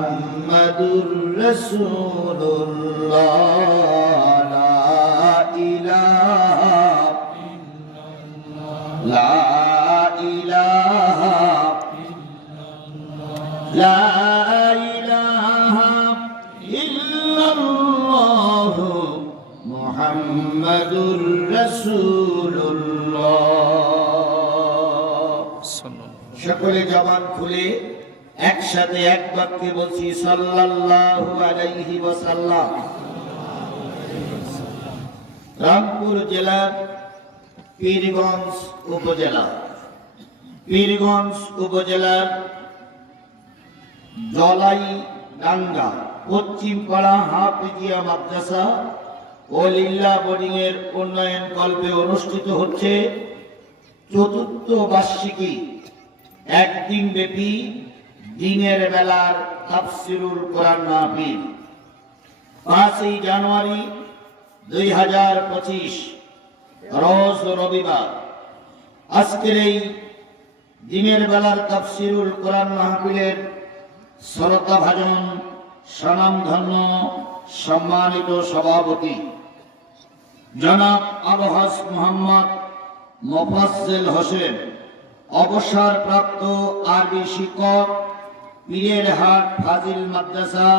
মুহাম্মাদুর রাসূলুল্লাহ লা ইলাহা লা ইলাহা লা ইলাহা ইল্লাল্লাহ মুহাম্মাদুর রাসূলুল্লাহ। সকলে জবান খুলে একসাথে এক বাক্যে বলছি সাল্লাল্লাহু আলাইহি ওয়াসাল্লাম। রামপুর জেলার পীরগঞ্জ উপজেলার জলাই ডাঙ্গা পশ্চিম পাড়া হাফিজিয়া মাদ্রাসা ও লিল্লা বোর্ডিং এর উন্নয়ন কল্পে অনুষ্ঠিত হচ্ছে চতুর্থ বার্ষিকী একদিন ব্যাপী দিনের বেলার তাফসিরুল কোরআন মাহফিল 5 জানুয়ারি 2025 রোজ রবিবার। আজকের এই দিনের বেলার তাফসিরুল কোরআন মাহফিলের শ্রোতাভাজন স্বনামধন্য সম্মানিত সভাপতি জনাব আবহাস মোহাম্মদ মোফাজ্জেল হোসেন, অবসরপ্রাপ্ত আরবি শিক্ষক, পীরের হাট ফাজিল মাদ্রাসা,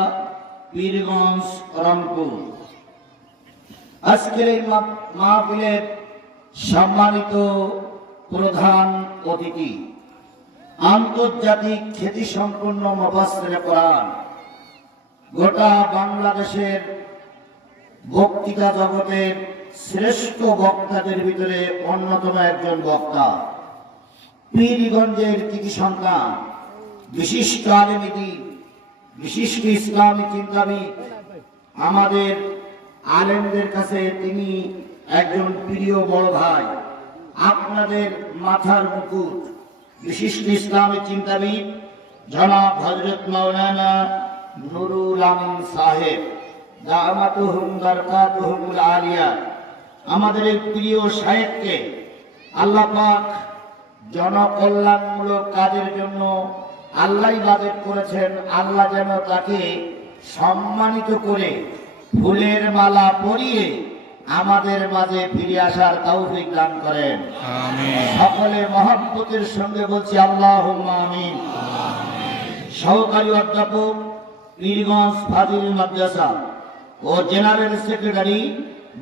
পীরগঞ্জ, রংপুর। আজকের এই মাহফিলের সম্মানিত প্রধান অতিথি আন্তর্জাতিক খ্যাতিসম্পন্ন মুফাসসিরে কোরআন, গোটা বাংলাদেশের বক্তৃতা জগতের শ্রেষ্ঠ বক্তাদের ভিতরে অন্যতম একজন বক্তা, পীরগঞ্জের কৃতি সন্তান, বিশিষ্ট আলেম দ্বীন, বিশিষ্ট ইসলামী চিন্তাবিদ, আমাদের আলেমদের কাছে তিনি একজন প্রিয় বড় ভাই, আপনাদের মাথার মুকুট, বিশিষ্ট ইসলামী চিন্তাবিদ জনাব হযরত মাওলানা নুরুল আমিন সাহেব দামাতুহুম বারাকাতুহুমুল আলিয়া। আমাদের এই প্রিয় সাহেবকে আল্লাহ পাক জনকল্যাণমূলক কাজের জন্য আল্লাহই বাজেট করেছেন। আল্লাহ যেন তাকে সম্মানিত করে ফুলের মালা পরিয়ে আমাদের মাঝে ফিরে আসার তৌফিক দান করেন, আমিন। সকলে মহব্বতের সঙ্গে বলছি আল্লাহুম্মা আমিন। সহকারী অধ্যাপক, পীরগঞ্জ ফাজিল মাদ্রাসা ও জেনারেল সেক্রেটারি,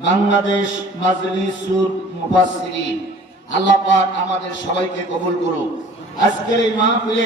বাংলাদেশ মাজলিসুল মুফাসসিরিন। আল্লাহ পাক আমাদের সবাইকে কবুল করুন। আজকের এই মাহফিলে